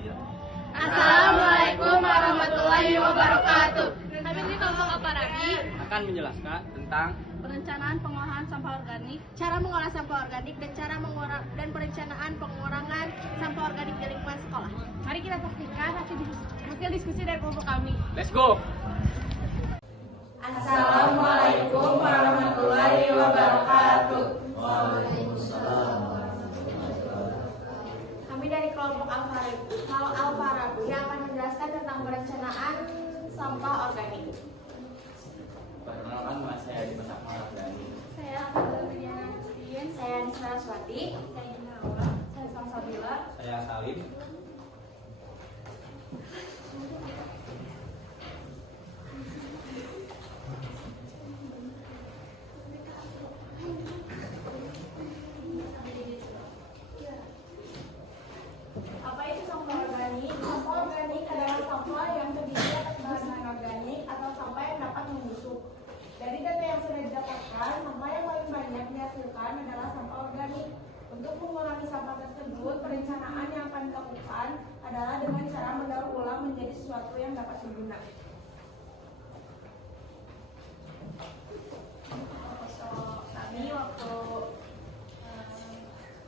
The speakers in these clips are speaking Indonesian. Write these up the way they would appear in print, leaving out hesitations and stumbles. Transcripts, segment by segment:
Assalamualaikum warahmatullahi wabarakatuh. Kami di kelompok Aparabi akan menjelaskan tentang perencanaan pengolahan sampah organik, Cara mengolah sampah organik dan perencanaan pengurangan sampah organik di lingkungan sekolah. Mari kita saksikan hasil diskusi dari kelompok kami. Let's go. Assalamualaikum warahmatullahi wabarakatuh. Kami dari kelompok Al-Farabi akan menjelaskan tentang perencanaan sampah organik. Perkenalkan, nama saya Adi Sampah Organik. Saya Hamzah Widiana Mustin, Saya Nisra Swati. saya Ina Aula, saya Samsabila. Saya Salim. Apa itu sampah organik? Sampah organik adalah sampah yang terdiri atas bahan organik atau sampah yang dapat membusuk. Dari data yang sudah didapatkan, sampah yang paling banyak dihasilkan adalah sampah organik. Untuk mengurangi sampah tersebut, perencanaan yang akan dilakukan adalah dengan cara mendaur ulang menjadi sesuatu yang dapat berguna. Kami waktu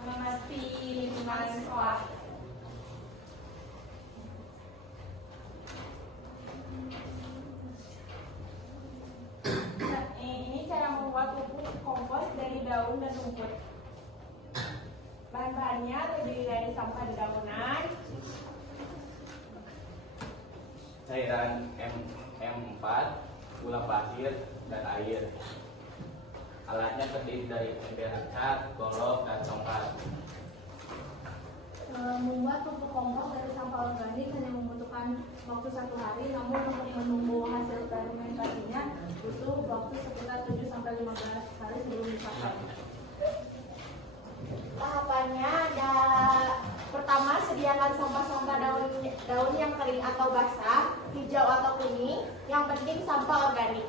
mengamati lingkungan sekolah. Ini cara membuat pupuk kompos dari daun dan rumput. Bahan-bahannya terdiri dari sampah dedaunan, Cairan M4, gula pasir, dan air. Alatnya terdiri dari ember cat, golok, dan tongkat. Membuat pupuk kompos dari sampah organik hanya membutuhkan waktu 1 hari, namun untuk menunggu hasil fermentasinya butuh waktu sekitar 7-15 hari sebelum dipakai. tahapannya ada pertama sediakan sampah-sampah daun yang kering atau basah, hijau atau kuning, yang penting sampah organik.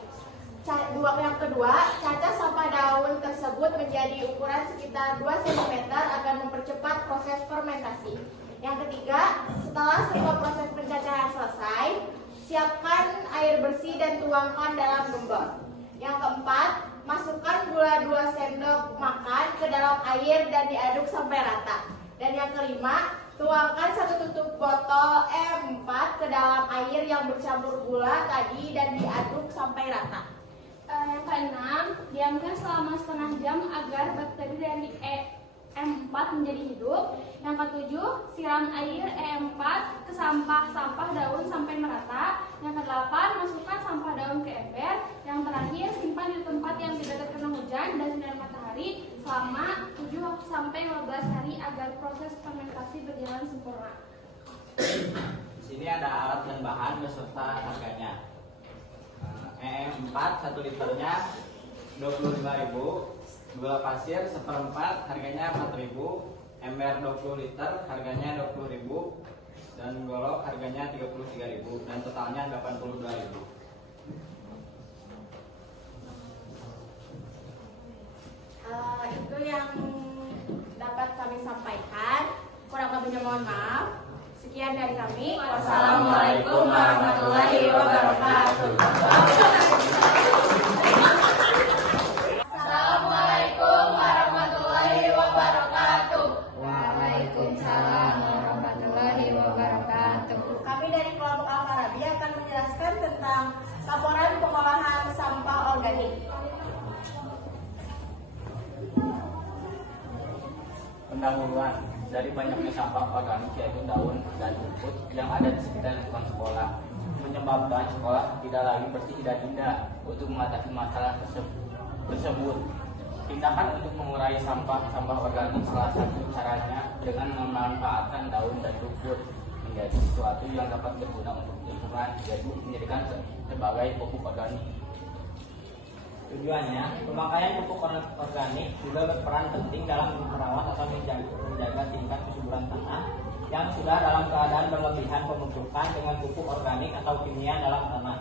Yang kedua, cacah sampah daun tersebut menjadi ukuran sekitar 2 cm agar mempercepat proses fermentasi. Yang ketiga, setelah semua proses pencacahan selesai, siapkan air bersih dan tuangkan dalam gembok. Yang keempat, masukkan gula 2 sendok makan ke dalam air dan diaduk sampai rata. Dan yang kelima, tuangkan 1 tutup botol M4 ke dalam air yang bercampur gula tadi dan diaduk sampai rata. Yang keenam, diamkan selama setengah jam agar bakteri dari E4 menjadi hidup. Yang ketujuh, siram air E4 ke sampah daun sampai merata. Yang kedelapan, masukkan sampah daun ke ember. Yang terakhir, simpan di tempat yang tidak terkena hujan dan sinar matahari selama 7-15 hari agar proses fermentasi berjalan sempurna. Di sini ada alat dan bahan beserta harganya. EM4 1 liternya 25.000, gula pasir seperempat harganya 4.000, ember 20 liter harganya 20.000, dan golok harganya 33.000, dan totalnya 82.000. Itu yang dapat kami sampaikan. Kurang lebihnya mohon maaf. Sekian dari kami. Wassalamualaikum warahmatullahi wabarakatuh. Assalamualaikum warahmatullahi wabarakatuh. Waalaikumsalam warahmatullahi wabarakatuh. Kami dari kelompok Al-Farabi akan menjelaskan tentang laporan pengolahan sampah organik. Pendahuluan dari banyaknya sampah organik yaitu daun dan rumput yang ada di sekitar lingkungan sekolah menyebabkan sekolah tidak lagi bersih dan indah. Untuk mengatasi masalah tersebut, tindakan untuk mengurangi sampah organik salah satu caranya dengan memanfaatkan daun dan rumput menjadi sesuatu yang dapat berguna untuk lingkungan, yaitu menjadikan sebagai pupuk organik. Tujuannya, pemakaian pupuk organik juga berperan penting dalam merawat atau menjaga tingkat kesuburan tanah yang sudah dalam keadaan berlebihan pembentukan dengan pupuk organik atau kimia dalam tanah.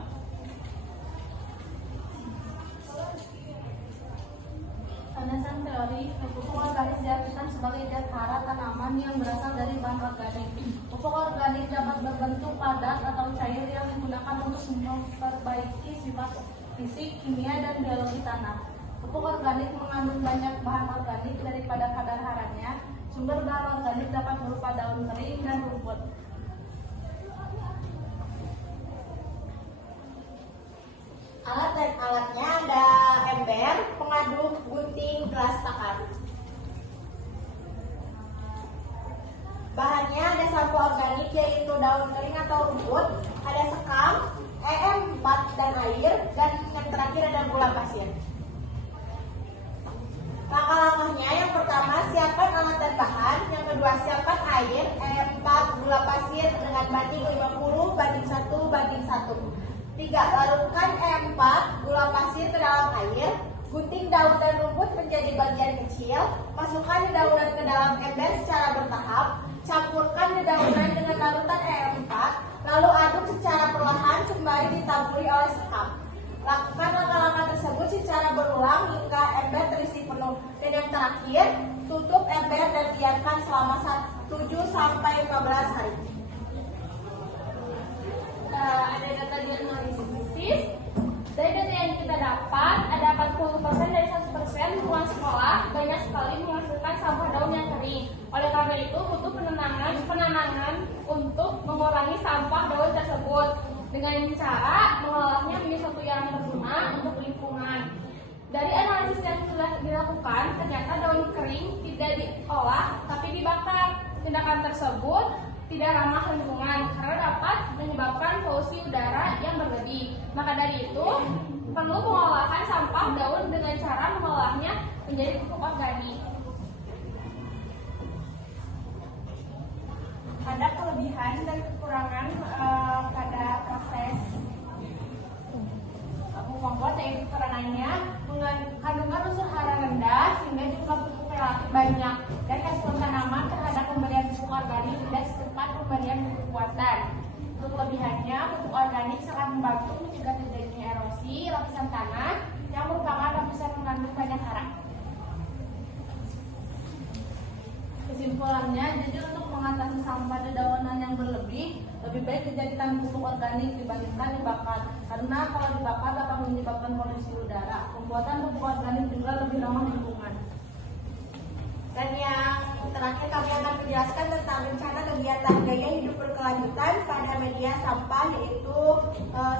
Landasan teori, pupuk organik diartikan sebagai zat hara tanaman yang berasal dari bahan organik. Pupuk organik memperbaiki sifat fisik, kimia, dan biologi tanah. Pupuk organik mengandung banyak bahan organik daripada kadar haraannya. Sumber bahan organik dapat berupa daun kering dan rumput. Alat dan alatnya ada ember, pengaduk, gunting, gelas takar. Bahannya ada sampah organik yaitu daun kering atau rumput, ada sekam, EM4 dan air, dan yang terakhir ada gula pasir. Langkah-langkahnya yang pertama siapkan alat dan bahan, yang kedua siapkan air, EM4, gula pasir dengan banding 50:1:1. 3. Larutkan EM4, gula pasir ke dalam air. Gunting daun dan rumput menjadi bagian kecil. Masukkan dedaunan ke dalam ember secara bertahap. Campurkan dedaunan dengan larutan EM4, lalu aduk secara perlahan sembari ditaburi oleh sekam. Lakukan langkah-langkah tersebut secara berulang hingga ember terisi penuh. Dan yang terakhir, tutup ember dan biarkan selama 7-15 hari. Ada data diagnosis. Dari data yang kita dapat, ada 40% dari 100% lingkungan sekolah banyak sekali menghasilkan sampah daun yang kering. Oleh karena itu, butuh penanganan untuk mengurangi sampah daun tersebut dengan cara mengolahnya menjadi sesuatu yang berguna untuk lingkungan. Dari analisis yang sudah dilakukan, ternyata daun kering tidak diolah tapi dibakar. Tindakan tersebut tidak ramah lingkungan karena dapat menyebabkan polusi udara yang berlebih. Maka dari itu, perlu pengolahan sampah daun dengan cara mengolahnya menjadi pupuk organik. Ada kelebihan dan kekurangan pada proses pupuk kompos, yaitu karenanya kandungan unsur hara rendah sehingga jumlah pupuk relatif banyak dan respon tanaman terhadap pemberian pupuk organik tidak secepat pemberian pupuk buatan. Untuk kelebihannya, pupuk organik sangat membantu mencegah terjadinya erosi lapisan tanah yang merupakan lapisan mengandung banyak hara. Kesimpulannya, jadi untuk mengatasi sampah dedaunan yang berlebih, lebih baik dijadikan pupuk organik dibandingkan dibakar. Karena kalau dibakar dapat menyebabkan polusi udara. Pembuatan pupuk organik juga lebih ramah lingkungan. Dan yang terakhir kami akan menjelaskan tentang rencana kegiatan gaya hidup berkelanjutan pada media sampah, yaitu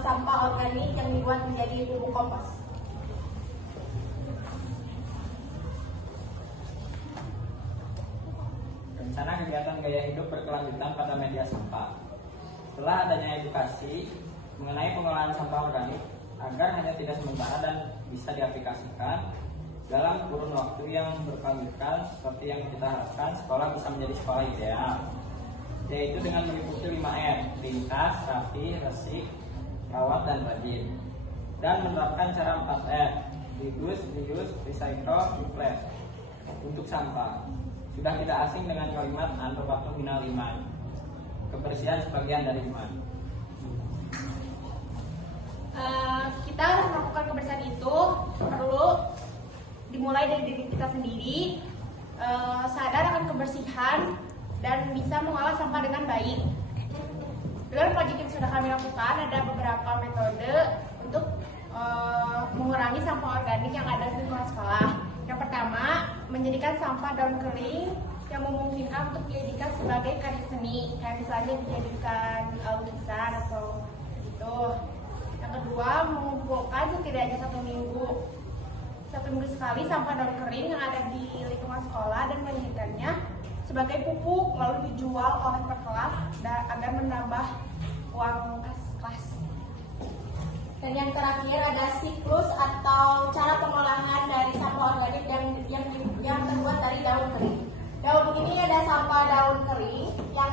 sampah organik yang dibuat menjadi pupuk kompos. Rencana kegiatan gaya hidup berkelanjutan pada media sampah. Setelah adanya edukasi mengenai pengolahan sampah organik agar hanya tidak sementara dan bisa diaplikasikan dalam kurun waktu yang berkelanjutan seperti yang kita harapkan, sekolah bisa menjadi sekolah ideal, yaitu dengan meliputi 5R: ringkas, rapi, resik, rawat, dan rajin, dan menerapkan cara 4R: reduce, reuse, recycle, replace. Untuk sampah, sudah tidak asing dengan kalimat antropatu minal iman, kebersihan sebagian dari iman. Kita harus melakukan kebersihan itu perlu dimulai dari diri kita sendiri, sadar akan kebersihan dan bisa mengolah sampah dengan baik. Dengan proyek yang sudah kami lakukan, ada beberapa metode untuk mengurangi sampah organik yang ada di lingkungan sekolah. Yang pertama, menjadikan sampah daun kering yang memungkinkan untuk dijadikan sebagai karya seni, kayak misalnya dijadikan lukisan atau gitu. Yang kedua, mengumpulkan setidaknya satu minggu sekali sampah daun kering yang ada di lingkungan sekolah dan menjadikannya sebagai pupuk lalu dijual oleh per kelas agar menambah uang kas kelas. Dan yang terakhir ada siklus atau cara pengolahan dari sampah organik yang terbuat dari daun kering. Daun ini ada sampah daun kering yang